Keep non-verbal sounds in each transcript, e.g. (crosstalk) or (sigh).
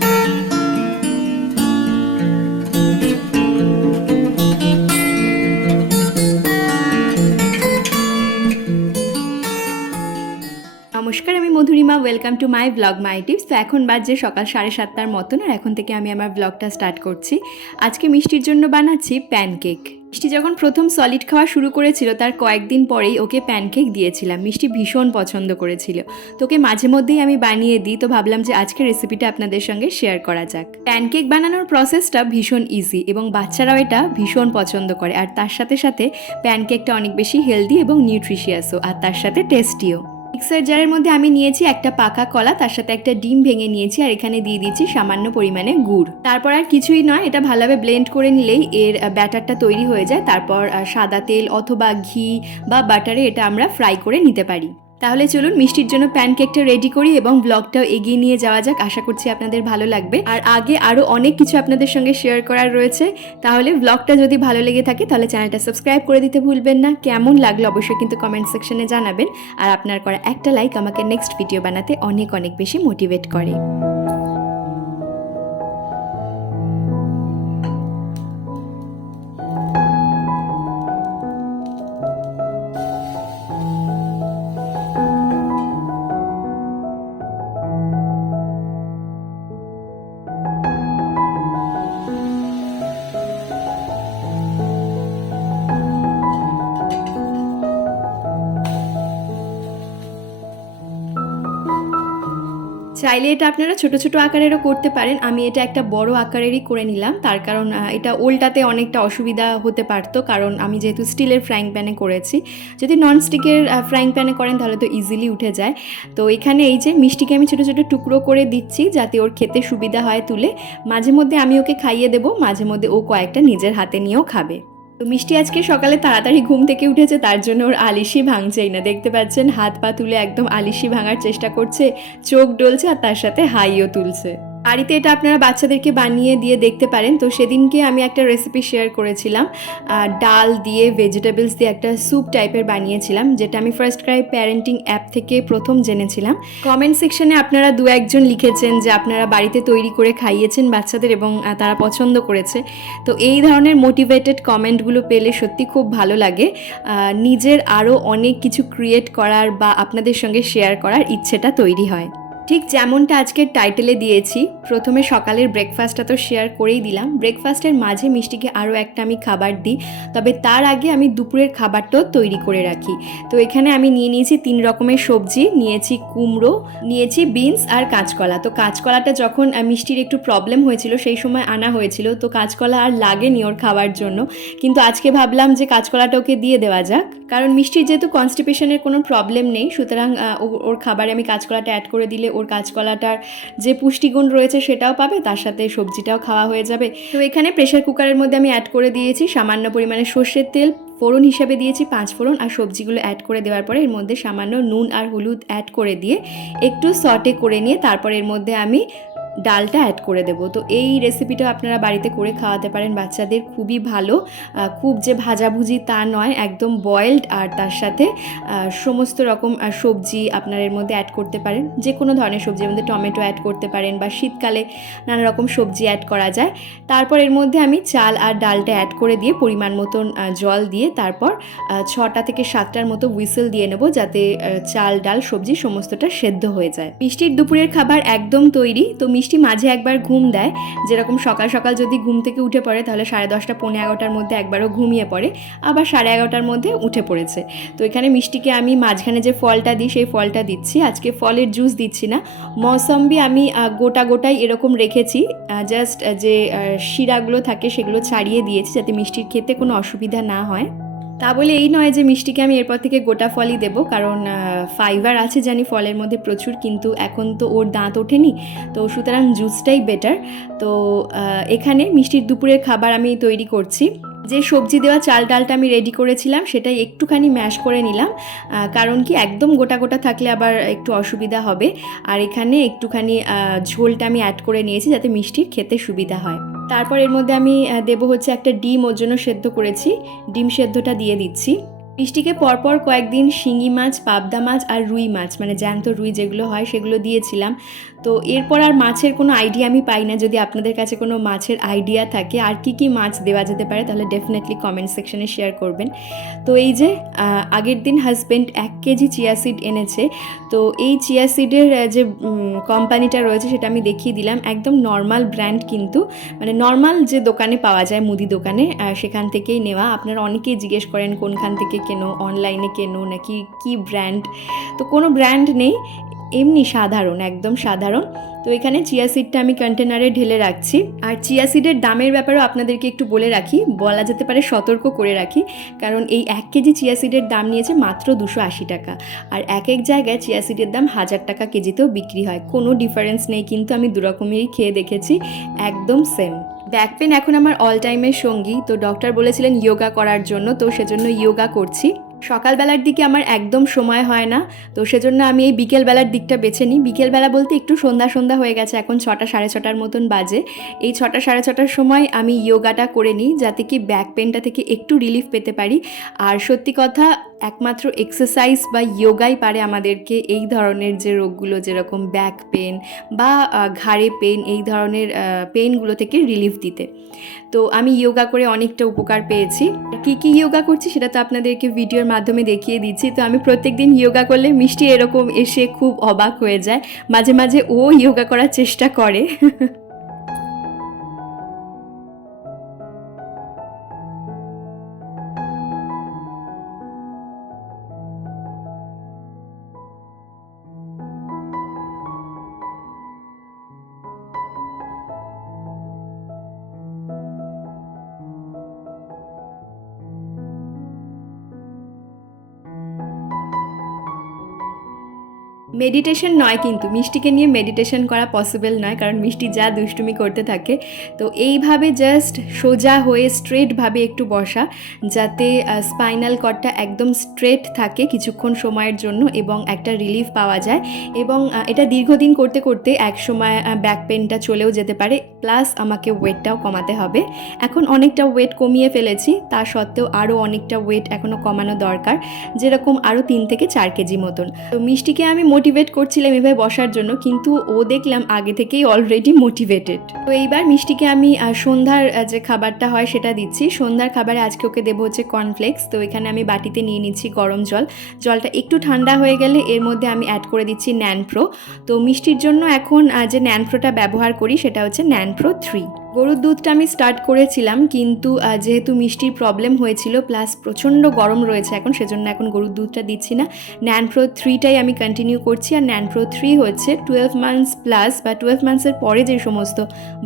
Música welcome to my blog my tips তো এখন বাজে সকাল সাড়ে সাতটার মতন, আর এখন থেকে আমি আমার ব্লগটা স্টার্ট করছি। আজকে মিষ্টির জন্য বানাচ্ছি প্যানকেক মিষ্টি যখন প্রথম সলিড খাওয়া শুরু করেছিল, তার কয়েকদিন পরেই ওকে প্যানকেক দিয়েছিলাম। মিষ্টি ভীষণ পছন্দ করেছিল। তোকে মাঝে মধ্যেই আমি বানিয়ে দিই, তো ভাবলাম যে আজকে রেসিপিটা আপনাদের সঙ্গে শেয়ার করা যাক। প্যানকেক বানানোর প্রসেসটা ভীষণ ইজি এবং বাচ্চারাও এটা ভীষণ পছন্দ করে, আর তার সাথে সাথে প্যানকেকটা অনেক বেশি হেলদি এবং নিউট্রিশিয়াসও আর তার সাথে টেস্টিও মিক্সার জারের মধ্যে আমি নিয়েছি একটা পাকা কলা, তার সাথে একটা ডিম ভেঙে নিয়েছি, আর এখানে দিয়ে দিচ্ছি সামান্য পরিমাণে গুড়। তারপর আর কিছুই নয়, এটা ভালোভাবে ব্লেন্ড করে নিলেই এর ব্যাটারটা তৈরি হয়ে যায়। তারপর সাদা তেল অথবা ঘি বা বাটারে এটা আমরা ফ্রাই করে নিতে পারি। তাহলে চলুন মিষ্টির জন্য প্যানকেকটা রেডি করি এবং ব্লগটাও এগিয়ে নিয়ে যাওয়া যাক। আশা করছি আপনাদের ভালো লাগবে। আর আগে আরও অনেক কিছু আপনাদের সঙ্গে শেয়ার করার রয়েছে। তাহলে ব্লগটা যদি ভালো লেগে থাকে, তাহলে চ্যানেলটা সাবস্ক্রাইব করে দিতে ভুলবেন না। কেমন লাগল অবশ্যই কিন্তু কমেন্ট সেকশনে জানাবেন। আর আপনার করা একটা লাইক আমাকে নেক্সট ভিডিও বানাতে অনেক অনেক বেশি মোটিভেট করে। চাইলে এটা আপনারা ছোট ছোট আকারেরও করতে পারেন। আমি এটা একটা বড় আকারেরই করে নিলাম। তার কারণ এটা ওল্টাতে অনেকটা অসুবিধা হতে পারতো। কারণ আমি যেহেতু স্টিলের ফ্রাইং প্যানে করেছি। যদি নন স্টিকের ফ্রাইং প্যানে করেন তাহলে তো ইজিলি উঠে যায়। তো এখানে এই যে মিষ্টিকে আমি ছোট ছোট টুকরো করে দিচ্ছি যাতে ওর খেতে সুবিধা হয় তুলে। মাঝে মধ্যে আমি ওকে খাইয়ে দেবো, মাঝে মধ্যে ও কয়েকটা নিজের হাতে নিয়েও খাবে। তো মিষ্টি আজকে সকালে তাড়াতাড়ি ঘুম থেকে উঠেছে, তার জন্য ওর আলিশি ভাঙছেই না। দেখতে পাচ্ছেন হাত পা তুলে একদম আলিশি ভাঙার চেষ্টা করছে, চোখ ডলছে আর তার সাথে হাইও তুলছে। বাড়িতে এটা আপনারা বাচ্চাদেরকে বানিয়ে দিয়ে দেখতে পারেন। তো সেদিনকে আমি একটা রেসিপি শেয়ার করেছিলাম। ডাল দিয়ে ভেজিটেবলস দিয়ে একটা স্যুপ টাইপের বানিয়েছিলাম, যেটা আমি ফার্স্ট ক্রাই প্যারেন্টিং অ্যাপ থেকে প্রথম জেনেছিলাম। কমেন্ট সেকশনে আপনারা দু একজন লিখেছেন যে আপনারা বাড়িতে তৈরি করে খাইয়েছেন বাচ্চাদের এবং তারা পছন্দ করেছে। তো এই ধরনের মোটিভেটেড কমেন্টগুলো পেলে সত্যি খুব ভালো লাগে। নিজের আরও অনেক কিছু ক্রিয়েট করার বা আপনাদের সঙ্গে শেয়ার করার ইচ্ছেটা তৈরি হয়। ঠিক যেমনটা আজকের টাইটেলে দিয়েছি, প্রথমে সকালের ব্রেকফাস্টটা তো শেয়ার করেই দিলাম। ব্রেকফাস্টের মাঝে মিষ্টিকে আরও একটা আমি খাবার দিই, তবে তার আগে আমি দুপুরের খাবারটাও তৈরি করে রাখি। তো এখানে আমি নিয়ে নিয়েছি তিন রকমের সবজি, নিয়েছি কুমড়ো, নিয়েছি বিনস আর কাঁচকলা। তো কাঁচকলাটা যখন মিষ্টির একটু প্রবলেম হয়েছিল, সেই সময় আনা হয়েছিল। তো কাঁচকলা আর লাগেনি ওর খাওয়ার জন্য। কিন্তু আজকে ভাবলাম যে কাঁচকলাটা ওকে দিয়ে দেওয়া যাক। কারণ মিষ্টির যেহেতু কনস্টিপেশনের কোনো প্রবলেম নেই, সুতরাং ওর খাবারে আমি কাঁচকলাটা অ্যাড করে দিলে ওর কাঁচকলাটার যে পুষ্টিগুণ রয়েছে সেটাও পাবে, তার সাথে সবজিটাও খাওয়া হয়ে যাবে। তো এখানে প্রেশার কুকারের মধ্যে আমি অ্যাড করে দিয়েছি, সামান্য পরিমাণে সর্ষের তেল, ফোড়ন হিসাবে দিয়েছি পাঁচ ফোড়ন, আর সবজিগুলো অ্যাড করে দেওয়ার পরে এর মধ্যে সামান্য নুন আর হলুদ অ্যাড করে দিয়ে একটু সটে করে নিয়ে তারপর এর মধ্যে আমি ডালটা অ্যাড করে দেবো। তো এই রেসিপিটা আপনারা বাড়িতে করে খাওয়াতে পারেন, বাচ্চাদের খুবই ভালো। খুব যে ভাজাভুজি তা নয়, একদম বয়েলড আর তার সাথে সমস্ত রকম সবজি আপনার এর মধ্যে অ্যাড করতে পারেন। যে কোনো ধরনের সবজির মধ্যে টমেটো অ্যাড করতে পারেন বা শীতকালে নানা রকম সবজি অ্যাড করা যায়। তারপর এর মধ্যে আমি চাল আর ডালটা অ্যাড করে দিয়ে পরিমাণ মতন জল দিয়ে তারপর ছটা থেকে সাতটার মতো হুইসেল দিয়ে নেব যাতে চাল, ডাল, সবজি সমস্তটা সেদ্ধ হয়ে যায়। মিষ্টির দুপুরের খাবার একদম তৈরি। তো মিষ্টি মাঝে একবার ঘুম দেয়। যেরকম সকাল সকাল যদি ঘুম থেকে উঠে পড়ে, তাহলে সাড়ে দশটা, পৌনে এগারোটার মধ্যে একবারও ঘুমিয়ে পড়ে। আবার সাড়ে এগারোটার মধ্যে উঠে পড়েছে। তো এখানে মিষ্টিকে আমি মাঝখানে যে ফলটা দিই, সেই ফলটা দিচ্ছি। আজকে ফলের জুস দিচ্ছি না। মৌসম্বি আমি গোটা গোটাই এরকম রেখেছি। জাস্ট যে শিরাগুলো থাকে, সেগুলো ছাড়িয়ে দিয়েছি যাতে মিষ্টির খেতে কোনো অসুবিধা না হয়। তা বলে এই নয় যে মিষ্টিকে আমি এরপর থেকে গোটা ফলই দেবো, কারণ ফাইবার আছে জানি ফলের মধ্যে প্রচুর, কিন্তু এখন তো ওর দাঁত ওঠেনি। তো সুতরাং জুসটাই বেটার তো এখানে মিষ্টির দুপুরের খাবার আমি তৈরি করছি। যে সবজি দেওয়া চাল ডালটা আমি রেডি করেছিলাম, সেটাই একটুখানি ম্যাশ করে নিলাম। কারণ কি একদম গোটা গোটা থাকলে আবার একটু অসুবিধা হবে। আর এখানে একটুখানি ঝোলটা আমি অ্যাড করে নিয়েছি যাতে মিষ্টির খেতে সুবিধা হয়। তারপর এর মধ্যে আমি দেবো হচ্ছে একটা ডিম, ওর জন্য সেদ্ধ করেছি। ডিম সেদ্ধটা দিয়ে দিচ্ছি। মিষ্টিকে পরপর কয়েকদিন শিঙি মাছ, পাবদা মাছ আর রুই মাছ মানে জ্যান্ত রুই যেগুলো হয় সেগুলো দিয়েছিলাম। তো এরপর আর মাছের কোনো আইডিয়া আমি পাই না। যদি আপনাদের কাছে কোনো মাছের আইডিয়া থাকে, আর কি কি মাছ দেওয়া যেতে পারে, তাহলে ডেফিনেটলি কমেন্ট সেকশনে শেয়ার করবেন। তো এই যে আগের দিন হাজব্যান্ড এক কেজি চিয়া সিড এনেছে। তো এই চিয়া সিডের যে কোম্পানিটা রয়েছে, সেটা আমি দেখিয়ে দিলাম। একদম নর্মাল ব্র্যান্ড কিন্তু মানে নর্মাল যে দোকানে পাওয়া যায়, মুদি দোকানে সেখান থেকেই নেওয়া। আপনারা অনেকেই জিজ্ঞেস করেন, কোনখান থেকে কেনো অনলাইনে কেনো, নাকি কি ব্র্যান্ড তো কোনো ব্র্যান্ড নেই। এমনি সাধারণ, একদম সাধারণ। তো এখানে চিয়া সিডটা আমি কন্টেনারে ঢেলে রাখছি। আর চিয়া সিডের দামের ব্যাপারেও আপনাদেরকে একটু বলে রাখি। বলা যেতে পারে সতর্ক করে রাখি। কারণ এই এক কেজি চিয়া সিডের দাম নিয়েছে মাত্র দুশো আশি টাকা। আর এক এক জায়গায় চিয়া সিডের দাম হাজার টাকা কেজিতেও বিক্রি হয়। কোনো ডিফারেন্স নেই, কিন্তু আমি দুরকমেরই খেয়ে দেখেছি। একদম সেম ব্যাক পেন এখন আমার অল টাইমের সঙ্গী। তো ডক্টর বলেছিলেন যোগা করার জন্য। তো সেজন্য যোগা করছি। সকালবেলার দিকে আমার একদম সময় হয় না, তো সেজন্য আমি এই বিকেলবেলার দিকটা বেছে নিই। বিকেলবেলা বলতে একটু সন্ধ্যা সন্ধ্যা হয়ে গেছে, এখন ছটা সাড়ে ছটার মতন বাজে। এই ছটা সাড়ে ছটার সময় আমি ইয়োগাটা করে নিই, যাতে কি ব্যাক পেনটা থেকে একটু রিলিফ পেতে পারি। আর সত্যি কথা একমাত্র এক্সারসাইজ বা যোগাই পারে আমাদেরকে এই ধরনের যে রোগগুলো, যেরকম ব্যাক পেন বা ঘাড়ে পেন এই ধরনের পেনগুলো থেকে রিলিফ দিতে। তো আমি যোগা করে অনেকটা উপকার পেয়েছি। কি কি যোগা করছি সেটা তো আপনাদেরকে ভিডিওর মাধ্যমে দেখিয়ে দিচ্ছি। তো আমি প্রত্যেক দিন যোগা করলে মিষ্টি এরকম এসে খুব অবাক হয়ে যায়। মাঝে মাঝে ও যোগা করার চেষ্টা করে। (laughs) মেডিটেশন নয় কিন্তু, মিষ্টিকে নিয়ে মেডিটেশন করা পসিবল নয়, কারণ মিষ্টি যা দুষ্টুমি করতে থাকে। তো এইভাবে জাস্ট সোজা হয়ে স্ট্রেটভাবে একটু বসা, যাতে স্পাইনাল কর্ডটা একদম স্ট্রেট থাকে কিছুক্ষণ সময়ের জন্য এবং একটা রিলিফ পাওয়া যায়। এবং এটা দীর্ঘদিন করতে করতে এক সময় ব্যাক পেনটা চলেও যেতে পারে প্লাস আমাকে ওয়েটটাও কমাতে হবে। এখন অনেকটা ওয়েট কমিয়ে ফেলেছি, তা সত্ত্বেও আরও অনেকটা ওয়েট এখনও কমানো দরকার, যেরকম আরও তিন থেকে চার কেজি মতন। তো মিষ্টিকে আমি মোটিভেট করছিলাম এভাবে বসার জন্য, কিন্তু ও দেখলাম আগে থেকেই অলরেডি মোটিভেটেড তো এইবার মিষ্টিকে আমি সন্ধ্যার যে খাবারটা হয় সেটা দিচ্ছি। সন্ধ্যার খাবারে আজকে ওকে দেবো হচ্ছে কর্নফ্লেক্স তো এখানে আমি বাটিতে নিয়ে নিচ্ছি গরম জল। জলটা একটু ঠান্ডা হয়ে গেলে এর মধ্যে আমি অ্যাড করে দিচ্ছি ন্যানপ্রো তো মিষ্টির জন্য এখন যে ন্যানপ্রোটা ব্যবহার করি সেটা হচ্ছে ন্যানপ্রো থ্রি গরুর দুধটা আমি স্টার্ট করেছিলাম, কিন্তু যেহেতু মিষ্টির প্রবলেম হয়েছিল প্লাস প্রচণ্ড গরম রয়েছে এখন, সেজন্য এখন গরুর দুধটা দিচ্ছি না। ন্যানপ্রো থ্রিটাই আমি কন্টিনিউ করছি, আর ন্যানপ্রো থ্রি হচ্ছে টুয়েলভ মান্থস প্লাস বা টুয়েলভ মান্থসের পরে যে সমস্ত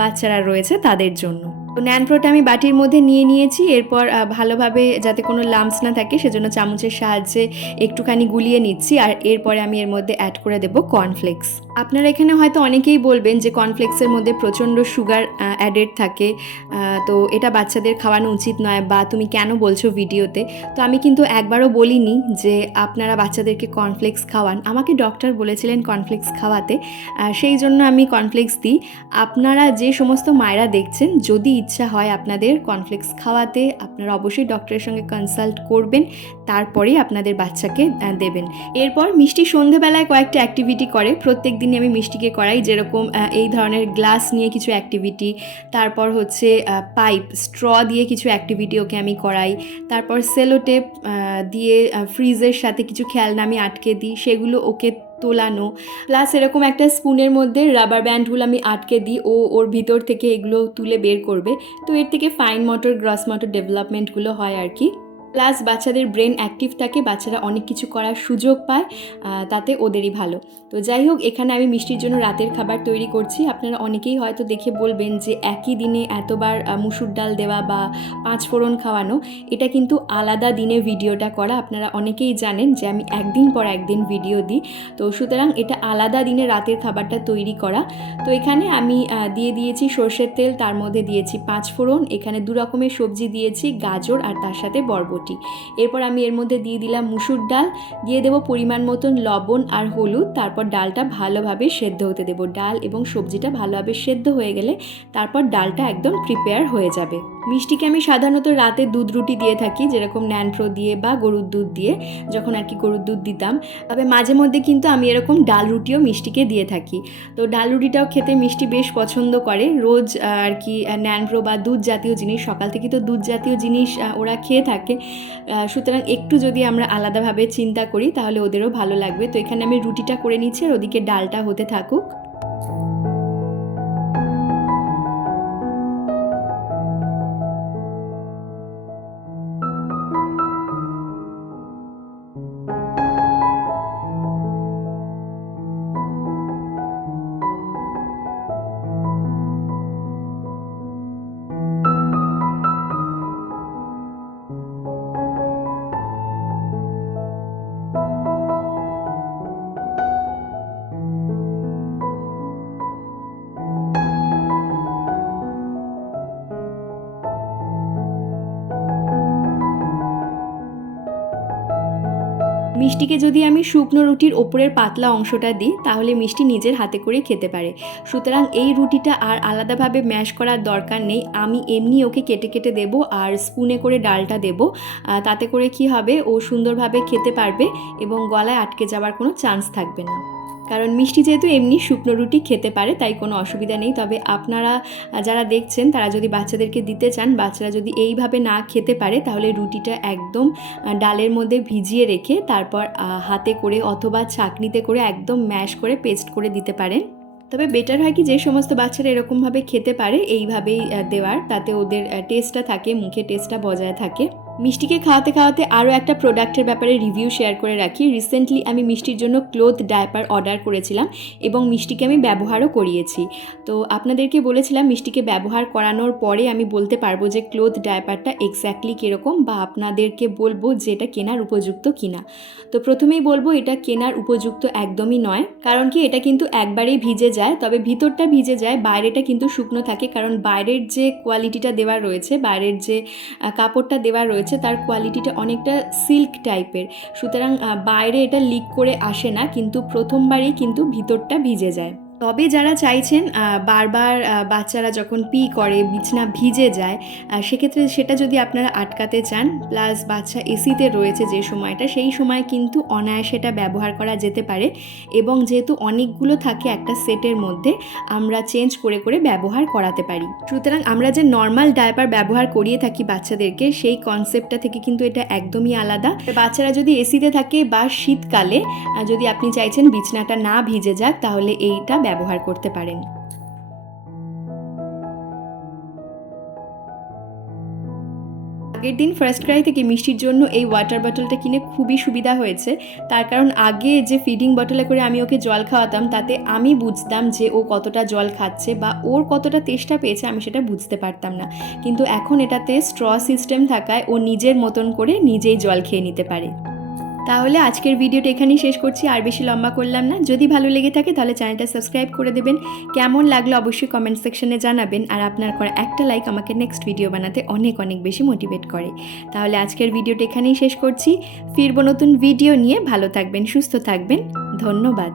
বাচ্চারা রয়েছে তাদের জন্য। তো ন্যানপ্রোটা আমি বাটির মধ্যে নিয়ে নিয়েছি। এরপর ভালোভাবে যাতে কোনো লাম্পস না থাকে, সেজন্য চামচের সাহায্যে একটুখানি গুলিয়ে নিচ্ছি আর এরপরে আমি এর মধ্যে অ্যাড করে দেবো কর্নফ্লেক্স আপনারা এখানে হয়তো অনেকেই বলবেন যে কর্নফ্লেক্সের মধ্যে প্রচণ্ড সুগার অ্যাডেড থাকে। তো এটা বাচ্চাদের খাওয়ানো উচিত নয় বা তুমি কেন বলছো ভিডিওতে? তো আমি কিন্তু একবারও বলিনি যে আপনারা বাচ্চাদেরকে কর্নফ্লেক্স খাওয়ান। আমাকে ডক্টর বলেছিলেন কর্নফ্লেক্স খাওয়াতে। সেই জন্য আমি কর্নফ্লেক্স দিই। আপনারা যে সমস্ত মায়েরা দেখছেন, যদি ইচ্ছা হয় আপনাদের কর্নফ্লেক্স খাওয়াতে, আপনারা অবশ্যই ডক্টরের সঙ্গে কনসাল্ট করবেন, তারপরেই আপনাদের বাচ্চাকে দেবেন। এরপর মিষ্টি সন্ধেবেলায় কয়েকটা অ্যাক্টিভিটি করে। প্রত্যেক দিনই আমি মিষ্টিকে করাই, যেরকম এই ধরনের গ্লাস নিয়ে কিছু অ্যাক্টিভিটি তারপর হচ্ছে পাইপ স্ট্র দিয়ে কিছু অ্যাক্টিভিটি ওকে আমি করাই। তারপর সেলোটেপ দিয়ে ফ্রিজের সাথে কিছু খেলনা আমি আটকে দিই। সেগুলো ওকে তোলানো। প্লাস এরকম একটা স্পুনের মধ্যে রাবার ব্যান্ডগুলো আমি আটকে দিই, ও ওর ভিতর থেকে এগুলো তুলে বের করবে। তো এর থেকে ফাইন মোটর গ্রস মোটর ডেভেলপমেন্টগুলো হয় আর কি। প্লাস বাচ্চাদের ব্রেন অ্যাক্টিভ থাকে, বাচ্চারা অনেক কিছু করার সুযোগ পায় তাতে ওদেরই ভালো। তো যাই হোক, এখানে আমি মিষ্টির জন্য রাতের খাবার তৈরি করছি। আপনারা অনেকেই হয়তো দেখে বলবেন যে একই দিনে এতবার মুসুর ডাল দেওয়া বা পাঁচ ফোড়ন খাওয়ানো, এটা কিন্তু আলাদা দিনে ভিডিওটা করা। আপনারা অনেকেই জানেন যে আমি একদিন পর একদিন ভিডিও দিই। তো সুতরাং এটা আলাদা দিনে রাতের খাবারটা তৈরি করা। তো এখানে আমি দিয়ে দিয়েছি সর্ষের তেল, তার মধ্যে দিয়েছি পাঁচ ফোড়ন। এখানে দু রকমের সবজি দিয়েছি, গাজর আর তার সাথে বরবটি। এরপর আমি এর মধ্যে দিয়ে দিলাম মুসুর ডাল, দিয়ে দেবো পরিমাণ মতন লবণ আর হলুদ, তারপর ডালটা ভালোভাবে সেদ্ধ হতে দেবো। ডাল এবং সবজিটা ভালোভাবে সেদ্ধ হয়ে গেলে তারপর ডালটা একদম প্রিপেয়ার হয়ে যাবে। মিষ্টিকে আমি সাধারণত রাতে দুধ রুটি দিয়ে থাকি, যেরকম ন্যানপ্রো দিয়ে বা গরুর দুধ দিয়ে, যখন আর কি গরুর দুধ দিতাম। তবে মাঝে মধ্যে কিন্তু আমি এরকম ডাল রুটিও মিষ্টিকে দিয়ে থাকি। তো ডাল রুটিটাও খেতে মিষ্টি বেশ পছন্দ করে। রোজ আর কি ন্যানপ্রো বা দুধ জাতীয় জিনিস, সকাল থেকে তো দুধ জাতীয় জিনিস ওরা খেয়ে থাকে। সুতরাং একটু যদি আমরা আলাদাভাবে চিন্তা করি, তাহলে ওদেরও ভালো লাগবে। তো এখানে আমি রুটিটা করে নিচ্ছি আর ওদিকে ডালটা হতে থাকুক। মিষ্টিকে যদি আমি শুকনো রুটির ওপরের পাতলা অংশটা দিই, তাহলে মিষ্টি নিজের হাতে করে খেতে পারে। সুতরাং এই রুটিটা আর আলাদাভাবে ম্যাশ করার দরকার নেই। আমি এমনি ওকে কেটে কেটে দেব আর স্পুনে করে ডালটা দেব। তাতে করে কি হবে? ও সুন্দরভাবে খেতে পারবে এবং গলায় আটকে যাওয়ার কোনো চান্স থাকবে না। কারণ মিষ্টি যেহেতু এমনি শুকনো রুটি খেতে পারে, তাই কোনো অসুবিধা নেই। তবে আপনারা যারা দেখছেন, তারা যদি বাচ্চাদেরকে দিতে চান, বাচ্চারা যদি এইভাবে না খেতে পারে, তাহলে রুটিটা একদম ডালের মধ্যে ভিজিয়ে রেখে তারপর হাতে করে অথবা ছাঁকনিতে করে একদম ম্যাশ করে পেস্ট করে দিতে পারেন। তবে বেটার হয় কি, যে সমস্ত বাচ্চারা এরকমভাবে খেতে পারে, এইভাবেই দেওয়ার, তাতে ওদের টেস্টটা থাকে মুখে টেস্টটা বজায় থাকে। মিষ্টিকে খাওয়াতে খাওয়াতে আরও একটা প্রোডাক্টের ব্যাপারে রিভিউ শেয়ার করে রাখি। রিসেন্টলি আমি মিষ্টির জন্য ক্লোথ ডায়পার অর্ডার করেছিলাম এবং মিষ্টিকে আমি ব্যবহারও করিয়েছি। তো আপনাদেরকে বলেছিলাম মিষ্টিকে ব্যবহার করানোর পরে আমি বলতে পারব যে ক্লোথ ডায়পারটা এক্স্যাক্টলি কীরকম বা আপনাদেরকে বলব যে এটা কেনার উপযুক্ত কিনা। তো প্রথমেই বলব এটা কেনার উপযুক্ত একদমই নয়, কারণ কি এটা কিন্তু একবারেই ভিজে যায়, তবে ভিতরটা ভিজে যায়, বাইরেটা কিন্তু শুকনো থাকে, কারণ বাইরের যে কোয়ালিটিটা দেওয়া রয়েছে, বাইরের যে কাপড়টা দেওয়া রয়েছে তার কোয়ালিটিটা অনেকটা সিল্ক টাইপের সুতরাং বাইরে এটা লিক করে আসে না, কিন্তু প্রথমবারই কিন্তু ভিতরটা ভিজে যায়। তবে যারা চাইছেন বারবার বাচ্চারা যখন পি করে, বিছনা ভিজে যায় সেক্ষেত্রে সেটা যদি আপনারা আটকাতে চান, প্লাস বাচ্চা এসিতে রয়েছে যে সময়টা, সেই সময় কিন্তু অনায়াসে এটা ব্যবহার করা যেতে পারে এবং যেহেতু অনেকগুলো থাকে একটা সেটের মধ্যে, আমরা চেঞ্জ করে করে ব্যবহার করাতে পারি। সুতরাং আমরা যে নর্মাল ডায়পার ব্যবহার করিয়ে থাকি বাচ্চাদেরকে, সেই কনসেপ্টটা থেকে কিন্তু এটা একদমই আলাদা। বাচ্চারা যদি এসিতে থাকে বা শীতকালে যদি আপনি চাইছেন বিছনাটা না ভিজে যাক, তাহলে এইটা ব্যবহার করতে পারেন। আগের দিন ফার্স্ট ক্রাই থেকে মিষ্টির জন্য এই ওয়াটার বটলটা কিনে খুবই সুবিধা হয়েছে। তার কারণ আগে যে ফিডিং বটলে করে আমি ওকে জল খাওয়াতাম, তাতে আমি বুঝতাম যে ও কতটা জল খাচ্ছে বা ওর কতটা তেষ্টা পেয়েছে আমি সেটা বুঝতে পারতাম না। কিন্তু এখন এটাতে স্ট্র সিস্টেম থাকায় ও নিজের মতন করে নিজেই জল খেয়ে নিতে পারে। তাহলে আজকের ভিডিওটা এখানেই শেষ করছি, আর বেশি লম্বা করলাম না। যদি ভালো লেগে থাকে তাহলে চ্যানেলটা সাবস্ক্রাইব করে দেবেন। কেমন লাগল অবশ্যই কমেন্ট সেকশনে জানাবেন, আর আপনার করা একটা লাইক আমাকে নেক্সট ভিডিও বানাতে অনেক অনেক বেশি মোটিভেট করে। তাহলে আজকের ভিডিওটা এখানেই শেষ করছি। ফিরবো নতুন ভিডিও নিয়ে। ভালো থাকবেন, সুস্থ থাকবেন। ধন্যবাদ।